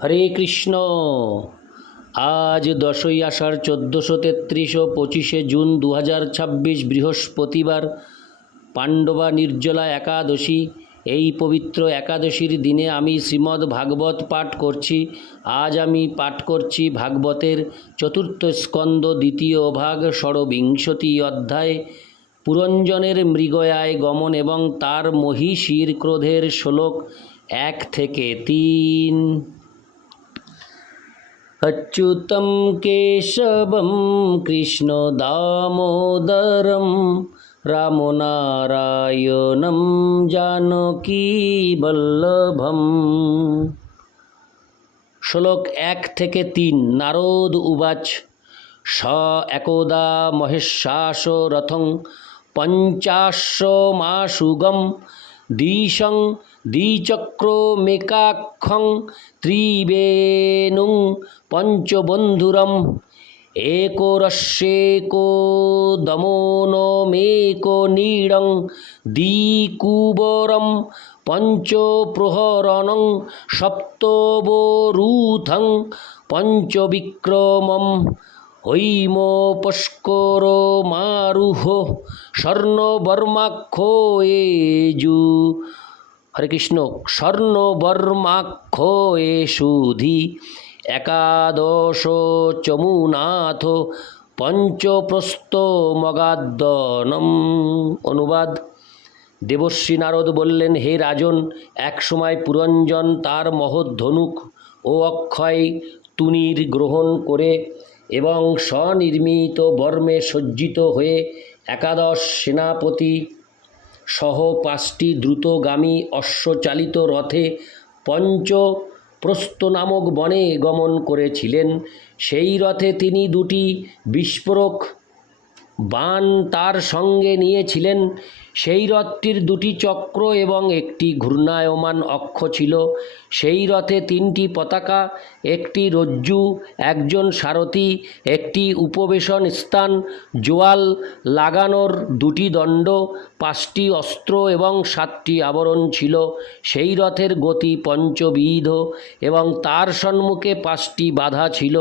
হরে কৃষ্ণ। আজ 10ই আষাঢ় 1433 ও 25শে জুন 2026 বৃহস্পতিবার, পাণ্ডবা নির্জলা একাদশী। এই পবিত্র একাদশীর দিনে আমি শ্রীমদ্ ভাগবত পাঠ করছি। আজ আমি পাঠ করছি ভাগবতের চতুর্থ স্কন্দ দ্বিতীয় ভাগ ষড়বিংশতি অধ্যায়, পুরঞ্জনের মৃগয়ায় গমন এবং তার মহিষীর ক্রোধের শ্লোক 1 থেকে 3। अच्युतं केशवं कृष्ण दामोदरं रामो नारायणं जानकीवल्लभम्। श्लोक 1 থেকে 3। नारद उवाच स एकदा महेशासो रथं पञ्चाशमाशुगं दिशं द्विचक्रोमेकाख्यं त्रिवेणुं पञ्चबन्धुरम् एको रश्येको दमोनमेको नीडं द्विकुबरं पञ्चप्रहरणं सप्तवरूथं पञ्चविक्रमम् হৈমপুষ্করো মারুহ স্বর্ণবর্মাক্ষো এজু। হরে কৃষ্ণ। স্বর্ণবর্মাক্ষো এ সুধি একাদশ চমুনাথ পঞ্চপ্রস্থ মগাদ্দনম। অনুবাদ। দেবর্ষি নারদ বললেন, হে রাজন, এক সময় পুরঞ্জন তার মহৎ ধনুক ও অক্ষয় তুনীর গ্রহণ করে এবং স্বনির্মিত বর্মে সজ্জিত হয়ে একাদশ সেনাপতি সহ 5টি দ্রুতগামী অশ্বচালিত রথে পঞ্চপ্রস্থ নামক বনে গমন করেছিলেন। সেই রথে তিনি 2টি বিস্ফোরক বাণ তার সঙ্গে নিয়েছিলেন। সেই রথটির 2টি চক্র এবং একটি ঘূর্ণায়মান অক্ষ ছিল। সেই রথে 3টি পতাকা, একটি রজ্জু, একজন সারথি, একটি উপবেশন স্থান, জোয়াল লাগানোর 2টি দণ্ড, 5টি অস্ত্র এবং 7টি আবরণ ছিল। সেই রথের গতি পঞ্চবিধ এবং তার সম্মুখে 5টি বাধা ছিল।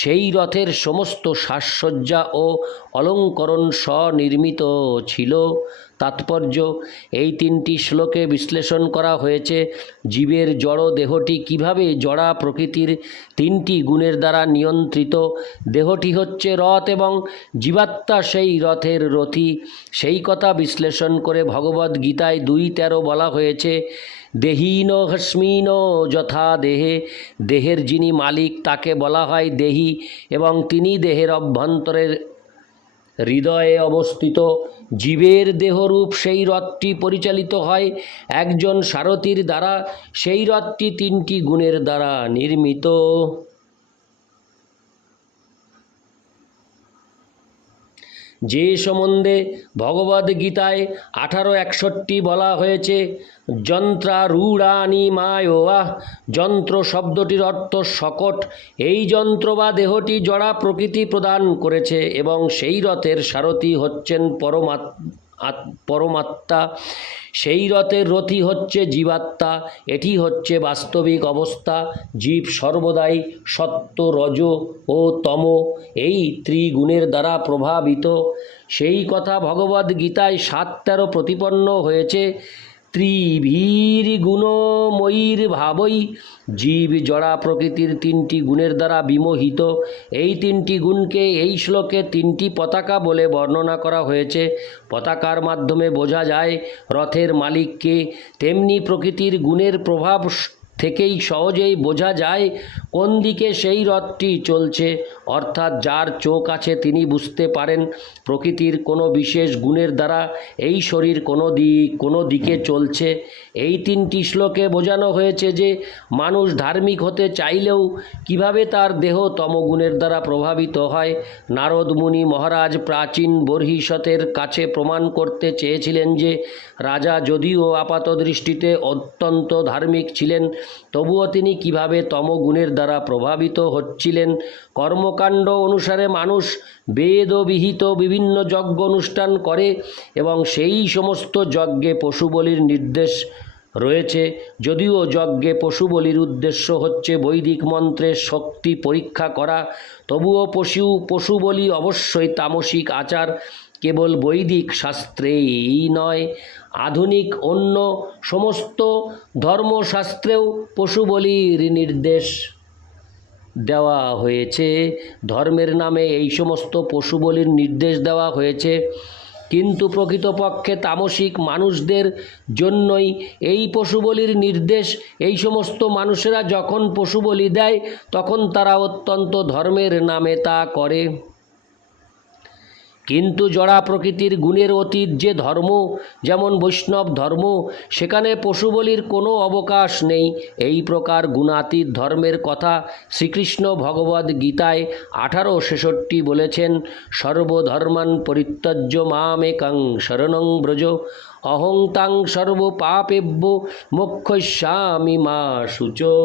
সেই রথের সমস্ত সাজসজ্জা ও অলঙ্করণ স্বনির্মিত ছিল। তাৎপর্য: এই 3টি শ্লোকে বিশ্লেষণ করা হয়েছে জীবের জড় দেহটি কিভাবে জড়া প্রকৃতির 3টি গুণের দ্বারা নিয়ন্ত্রিত। দেহটি হচ্ছে রথ এবং জীবাত্মা সেই রথের রথী। সেই কথা বিশ্লেষণ করে ভগবদ্গীতায় 2:13 বলা হয়েছে, দেহীন হস্মিন যথা দেহে। দেহের যিনি মালিক তাকে বলা হয় দেহী এবং তিনি দেহের অভ্যন্তরের হৃদয়ে অবস্থিত। জীবের দেহরূপ সেই রথটি পরিচালিত হয় একজন সারথীর দ্বারা। সেই রথটি 3টি গুণের দ্বারা নির্মিত। যে সম্বন্ধে ভগবদ্গীতায় 18:61 বলা হয়েছে, যন্ত্রারূঢ়ানি মায়োয়া। যন্ত্র শব্দটির অর্থ শকট। এই যন্ত্র বা দেহটি জড়া প্রকৃতি প্রদান করেছে এবং সেই রথের সারথি হচ্ছেন পরমাত্মা। সেই রথের রথী হচ্ছে জীবাত্মা। এটি হচ্ছে বাস্তবিক অবস্থা। জীব সর্বদাই সত্ত্ব, রজ ও তম এই ত্রিগুণের দ্বারা প্রভাবিত। সেই কথা ভগবদ্গীতায় 7:13 প্রতিপন্ন হয়েছে। ত্রিভির্গুণময়ীর ভাবই। জীব জড়া প্রকৃতির 3টি গুণের দ্বারা বিমোহিত। এই 3টি গুণকে এই শ্লোকে 3টি পতাকা বলে বর্ণনা করা হয়েছে। পতাকার মাধ্যমে বোঝা যায় রথের মালিককে। তেমনি প্রকৃতির গুণের প্রভাব থেকেই সহজেই বোঝা যায় কোন দিকে সেই রথটি চলছে। অর্থাৎ যার চোখ আছে তিনি বুঝতে পারেন প্রকৃতির কোনো বিশেষ গুণের দ্বারা এই শরীর কোনো দিকে চলছে। এই 3টি শ্লোকে বোঝানো হয়েছে যে মানুষ ধার্মিক হতে চাইলেও কিভাবে তার দেহ তমগুণের দ্বারা প্রভাবিত হয়। নারদ মুনি মহারাজ প্রাচীন বর্হিষতের কাছে প্রমাণ করতে চেয়েছিলেন যে রাজা যদিও আপাত দৃষ্টিতে অত্যন্ত ধার্মিক ছিলেন, তবুও তিনি কিভাবে তমগুণের দ্বারা প্রভাবিত হচ্ছিলেন। কর্মকাণ্ড অনুসারে মানুষ বেদবিহিত বিভিন্ন যজ্ঞ অনুষ্ঠান করে এবং সেই সমস্ত যজ্ঞে পশু বলির নির্দেশ রয়েছে। যদিও যজ্ঞে পশু বলির উদ্দেশ্য হচ্ছে বৈদিক মন্ত্রের শক্তি পরীক্ষা করা, তবুও পশু বলি অবশ্যই তামসিক আচার। কেবল বৈদিক শাস্ত্রেই নয়, আধুনিক অন্য সমস্ত ধর্মশাস্ত্রেও পশু বলির নির্দেশ দেওয়া হয়েছে। ধর্মের নামে এই সমস্ত পশু বলির নির্দেশ দেওয়া হয়েছে, কিন্তু প্রকৃতপক্ষে তামসিক মানুষদের জন্যই এই পশু বলির নির্দেশ। এই সমস্ত মানুষেরা যখন পশু বলি দেয়, তখন তারা অত্যন্ত ধর্মের নামে তা করে। কিন্তু জড়া প্রকৃতির গুণের অতীত যে ধর্ম, যেমন বৈষ্ণব ধর্ম, সেখানে পশু বলির কোনো অবকাশ নেই। এই প্রকার গুণাতীত ধর্মের কথা শ্রীকৃষ্ণ ভগবদ্ গীতায় 18:66 বলেছেন, সর্বধর্মান পরিত্যজ্য মামেকং শরণং ব্রজ অহং তাং সর্ব পাপেভ্য মোক্ষয়িষ্যামি মা শুচো।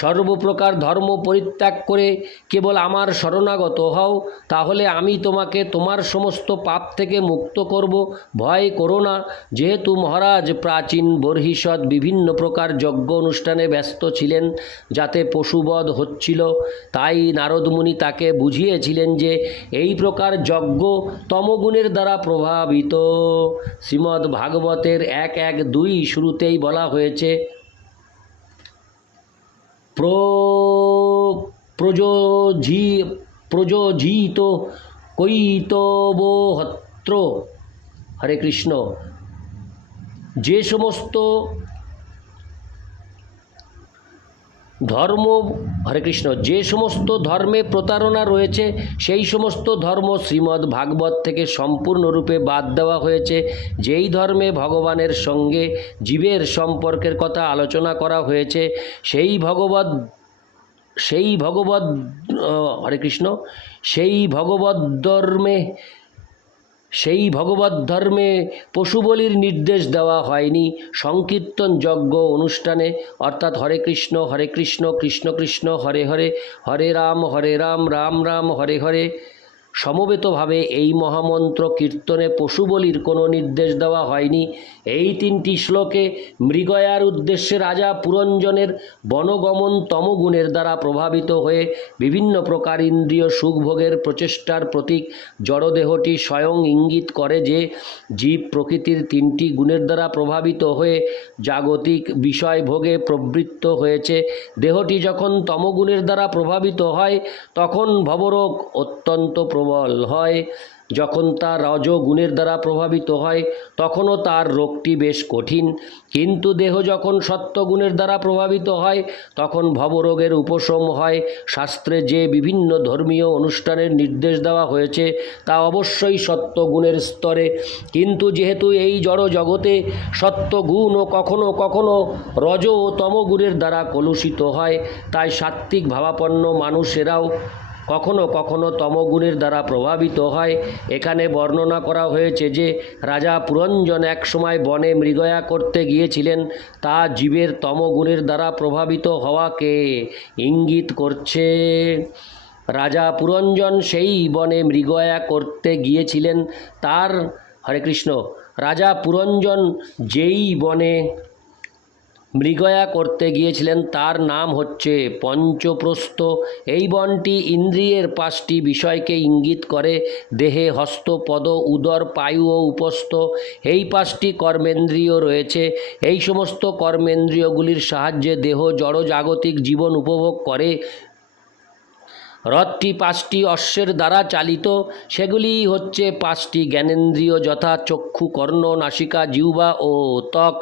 সর্বপ্রকার ধর্ম পরিত্যাগ করে কেবল আমার শরণাগত হও, তাহলে আমি তোমাকে তোমার সমস্ত পাপ থেকে মুক্ত করব। ভয় করো না। যেহেতু মহারাজ প্রাচীন বর্হিষদ বিভিন্ন প্রকার যজ্ঞ অনুষ্ঠানে ব্যস্ত ছিলেন, যাতে পশুবধ হচ্ছিল, তাই নারদমুনি তাকে বুঝিয়েছিলেন যে এই প্রকার যজ্ঞ তমগুণের দ্বারা প্রভাবিত। শ্রীমদ্ ভাগবতের 1:1-2 শুরুতেই বলা হয়েছে, প্রযোজিত কৈতবহত্র। হরে কৃষ্ণ। যে সমস্ত ধর্মে প্রতারণা রয়েছে, সেই সমস্ত ধর্ম শ্রীমদ্ ভাগবত থেকে সম্পূর্ণরূপে বাদ দেওয়া হয়েছে। যেই ধর্মে ভগবানের সঙ্গে জীবের সম্পর্কের কথা আলোচনা করা হয়েছে, সেই ভগবত ধর্মে পশু বলির নির্দেশ দেওয়া হয়নি। সংকীর্তন যজ্ঞ অনুষ্ঠানে, অর্থাৎ হরে কৃষ্ণ কৃষ্ণ কৃষ্ণ হরে হরে, হরে রাম রাম রাম হরে হরে, সমবেতভাবে এই মহামন্ত্র কীর্তনে পশু বলির কোনো নির্দেশ দেওয়া হয়নি। এই 3টি শ্লোকে মৃগয়ার উদ্দেশ্যে রাজা পুরঞ্জনের বনগমন তমগুণের দ্বারা প্রভাবিত হয়ে বিভিন্ন প্রকার ইন্দ্রিয় সুখভোগের প্রচেষ্টার প্রতীক জড়দেহটি স্বয়ং ইঙ্গিত করে যে জীব প্রকৃতির 3টি গুণের দ্বারা প্রভাবিত হয়ে জাগতিক বিষয় ভোগে প্রবৃত্ত হয়েছে। দেহটি যখন তমগুণের দ্বারা প্রভাবিত হয়, তখন ভবরোগ অত্যন্ত প্রবল হয়। যখন তা রজগুণের দ্বারা প্রভাবিত হয়, তখনও তার রোগটি বেশ কঠিন। কিন্তু দেহ যখন সত্যগুণের দ্বারা প্রভাবিত হয়, তখন ভবরোগের উপশম হয়। শাস্ত্রে যে বিভিন্ন ধর্মীয় অনুষ্ঠানের নির্দেশ দেওয়া হয়েছে, তা অবশ্যই সত্যগুণের স্তরে। কিন্তু যেহেতু এই জড় জগতে সত্যগুণও কখনো কখনো রজ ও তমগুণের দ্বারা কলুষিত হয়, তাই সাত্ত্বিক ভাবাপন্ন মানুষেরাও কখনো কখনো তমগুণের দ্বারা প্রভাবিত হয়। এখানে বর্ণনা করা হয়েছে যে রাজা পুরঞ্জন এক সময় বনে মৃগয়া করতে গিয়েছিলেন, তা জীবের তমগুণের দ্বারা প্রভাবিত হওয়াকে ইঙ্গিত করছে। রাজা পুরঞ্জন সেই বনে মৃগয়া করতে গিয়েছিলেন, তার হরে কৃষ্ণ রাজা পুরঞ্জন যেই বনে মৃগয়া করতে গিয়েছিলেন, তার নাম হচ্ছে পঞ্চপ্রস্থ। এই বনটি ইন্দ্রিয়ের 5টি বিষয়কে ইঙ্গিত করে। দেহে হস্ত, পদ, উদর, পায়ু ও উপস্থ এই 5টি কর্মেন্দ্রিয় রয়েছে। এই সমস্ত কর্মেন্দ্রিয়গুলির সাহায্যে দেহ জড়জাগতিক জীবন উপভোগ করে। রথটি 5টি অশ্বের দ্বারা চালিত। সেগুলি হচ্ছে 5টি জ্ঞানেন্দ্রিয়, যথা চক্ষু, কর্ণ, নাসিকা, জিহ্বা ও ত্বক।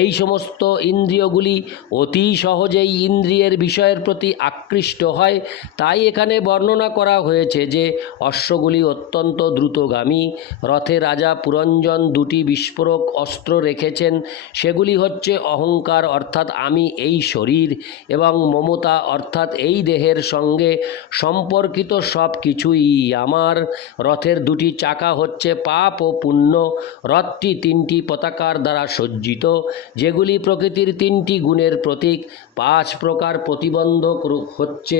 এই সমস্ত ইন্দ্রিয়গুলি অতি সহজেই ইন্দ্রিয়ের বিষয়ের প্রতি আকৃষ্ট হয়। তাই এখানে বর্ণনা করা হয়েছে যে অশ্বগুলি অত্যন্ত দ্রুতগামী। রথে রাজা পুরঞ্জন 2টি বিস্ফোরক অস্ত্র রেখেছেন। সেগুলি হচ্ছে অহংকার, অর্থাৎ আমি এই শরীর, এবং মমতা, অর্থাৎ এই দেহের সঙ্গে সম্পর্কিত সব কিছুই। আমার রথের দুটি চাকা হচ্ছে পাপ ও পুণ্য। রথটি তিনটি পতাকার দ্বারা সজ্জিত, যেগুলি প্রকৃতির তিনটি গুণের প্রতীক। 5 প্রকার প্রতিবন্ধক হচ্ছে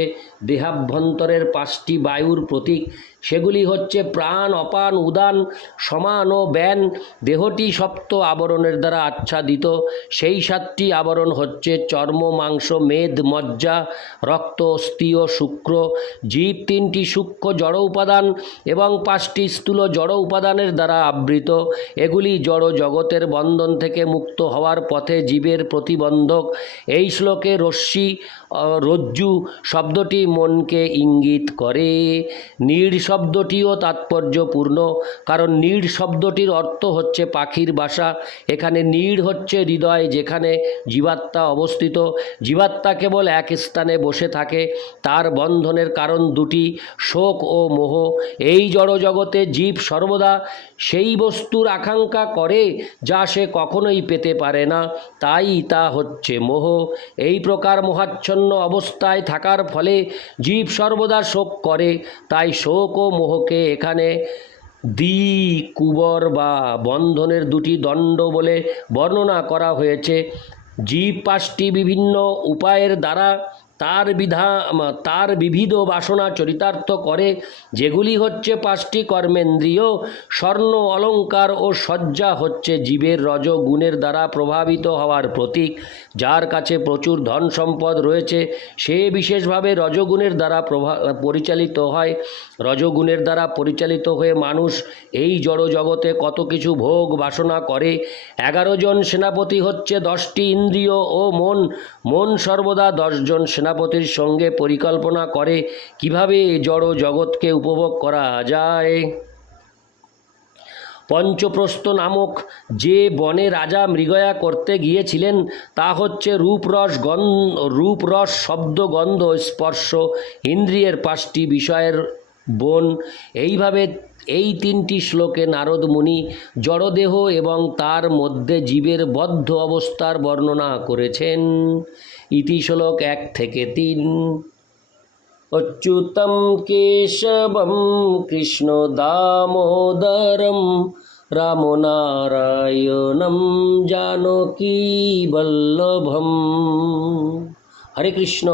দেহাভ্যন্তরের 5টি বায়ুর প্রতীক। সেগুলি হচ্ছে প্রাণ, অপান, উদান, সমান ও ব্যান। দেহটি সপ্ত আবরণের দ্বারা আচ্ছাদিত। সেই 7টি আবরণ হচ্ছে চর্ম, মাংস, মেদ, মজ্জা, রক্ত, অস্থি ও শুক্র। জীব 3টি সূক্ষ্ম জড় উপাদান এবং 5টি স্থূল জড় উপাদানের দ্বারা আবৃত। এগুলি জড় জগতের বন্ধন থেকে মুক্ত হওয়ার পথে জীবের প্রতিবন্ধক। এই শ্লোকে রজ্জু শব্দটি মনকে ইঙ্গিত করে। নীড় শব্দটিও তাৎপর্যপূর্ণ, কারণ নীড় শব্দটির অর্থ হচ্ছে পাখির বাসা। এখানে নীড় হচ্ছে হৃদয়, যেখানে জীবাত্মা অবস্থিত। জীবাত্মা কেবল এক স্থানে বসে থাকে। তার বন্ধনের কারণ দুটি, শোক ও মোহ। এই জড়জগতে জীব সর্বদা সেই বস্তুর আকাঙ্ক্ষা করে যা সে কখনোই পেতে পারে না, তাই তা হচ্ছে মোহ। এই প্রকার মোহাচ্ছন্ন অবস্থায় থাকার ফলে জীব সর্বদা শোক করে। তাই শোক ও মোহকে এখানে কুবর বা বন্ধনের দুটি দণ্ড বলে বর্ণনা করা হয়েছে। জীব 5টি বিভিন্ন উপায়ের দ্বারা তার বিবিধ বাসনা চরিতার্থ করে, যেগুলি হচ্ছে 5টি কর্মেন্দ্রিয়। স্বর্ণ, অলঙ্কার ও সজ্জা হচ্ছে জীবের রজগুণের দ্বারা প্রভাবিত হওয়ার প্রতীক। যার কাছে প্রচুর ধন সম্পদ রয়েছে সে বিশেষভাবে রজগুণের দ্বারা পরিচালিত হয়। রজগুণের দ্বারা পরিচালিত হয়ে মানুষ এই জড় জগতে কত কিছু ভোগ বাসনা করে। 11 জন সেনাপতি হচ্ছে 10টি ইন্দ্রিয় ও মন সর্বদা 10 জন সেনাপতির সঙ্গে পরিকল্পনা করে কিভাবে জড় জগৎকে উপভোগ করা যায়। পঞ্চপ্রস্থ নামক যে বনে রাজা মৃগয়া করতে গিয়েছিলেন তা হচ্ছে রূপ রস শব্দ গন্ধ স্পর্শ ইন্দ্রিয়ের 5টি বিষয়ের বন। এইভাবে এই 3টি শ্লোকে নারদ মুনি জড়দেহ এবং তার মধ্যে জীবের বদ্ধ অবস্থার বর্ণনা করেছেন। ইতি শ্লোক 1 থেকে 3। অচ্যুতম কেশবম কৃষ্ণ দামোদরম রাম নারায়ণম জানকী বল্লভম। হরে কৃষ্ণ।